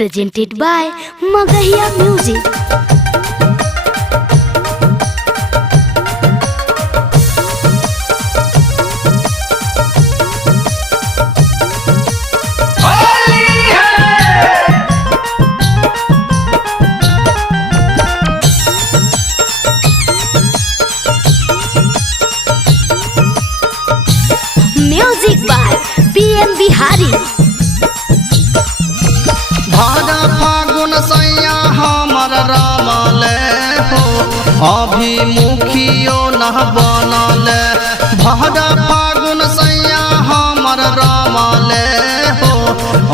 presented by Magahiya Music. Music by PM Bihari. भागा फागुन सैया हमर रामले हो अभी मुखियो न बनले। भागा फागुन सैया हमर रामले हो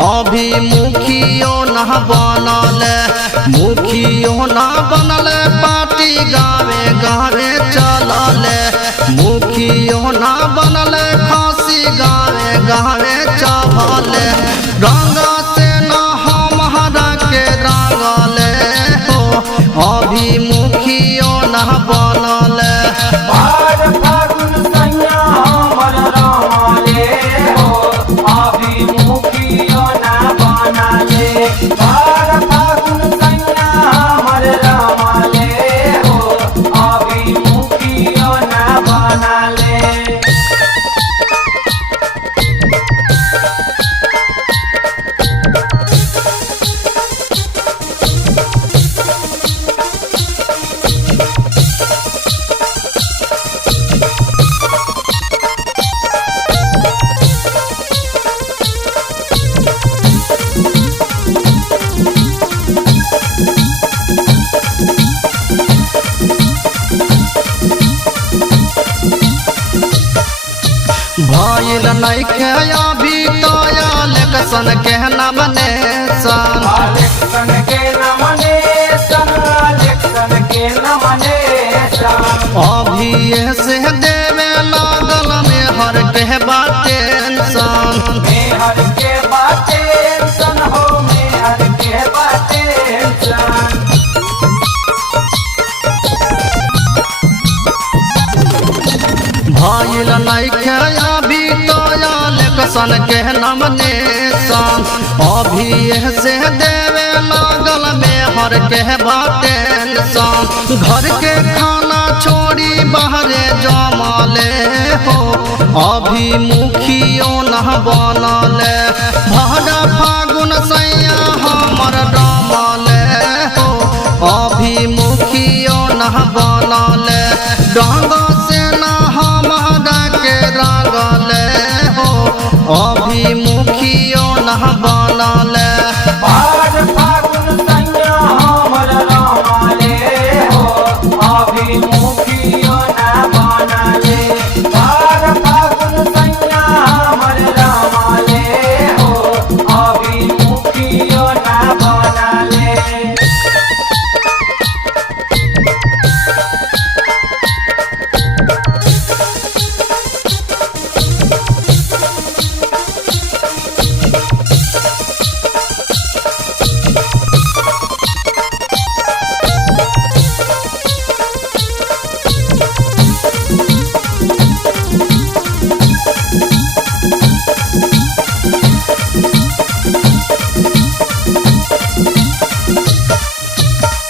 अभी मुखियो न बनले। मुखियो न बनले पार्टी गावे गावे चलले। मुखियो न बनले खासी गावे गावे चलले। गंगा से अभी मुखियो न बनले। फागुन सैया हमर रामले हो अभी मुखियो न बनले। फागुन सैया हमर रामले हो अभी मुखियो न बनले। भइल नइखे अभी तो इलेक्शन के नॉमिनेशन। इलेक्शन के नॉमिनेशन इलेक्शन के नॉमिनेशन अभी से देवे लागल मेहर के बात टेंशन। मेहर के बात टेंशन हो मेहर के बात टेंशन। भइल नइखे अभी तो इलेक्शन के नॉमिनेशन। अभी से देवे लागल मेहर के बात टेंशन। घर के खाना छोड़ी बाहरे जमले हो अभी मुखियो न बनले। भागा फागुन सैया हमर रामले हो अभी मुखियो न बनले। गंगा से न हमरा के रंगले हो अभी मुखियो न बनले। फागुन सैया हमर रामले हो अभी मुखियो न बनले। फागुन सैया हमर रामले हो अभी मुखियो न बनले।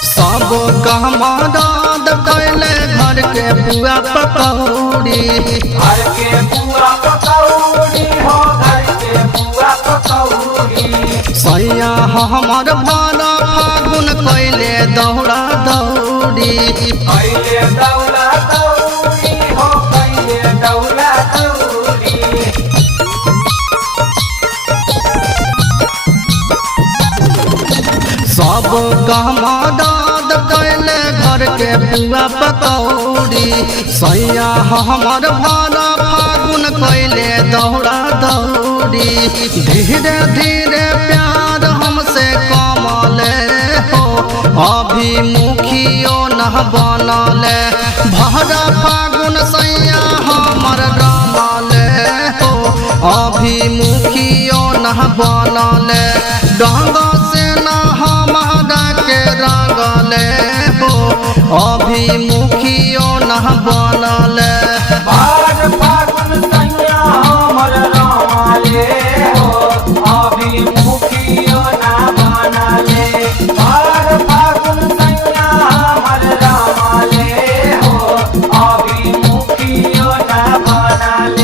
सब कमाद कैले घर के पुआ पकौड़ी। घर के पुआ पकौड़ी हो घर के पुआ पकौड़ी। सैया हमर भाड़ा फागुन कैले दौड़ा दौड़ी। कैले दौला दौड़ी हो कैले दौला दौड़ी। सब कमाद कैले घर के पुआ पकौड़ी। सैया हमर भाड़ा फागुन कैले दौड़ा दौड़ी। धीरे धीरे प्यार हमसे कमले हो अभी मुखियो न बनले। भाड़ा फागुन सैया हमर रामले हो अभी मुखियो न बनले। गंगा से न हमरा के रंगले हो अभी मुखियो न बनले। फागुन सैया हमर रामले हो अभी मुखियो न बनले। बना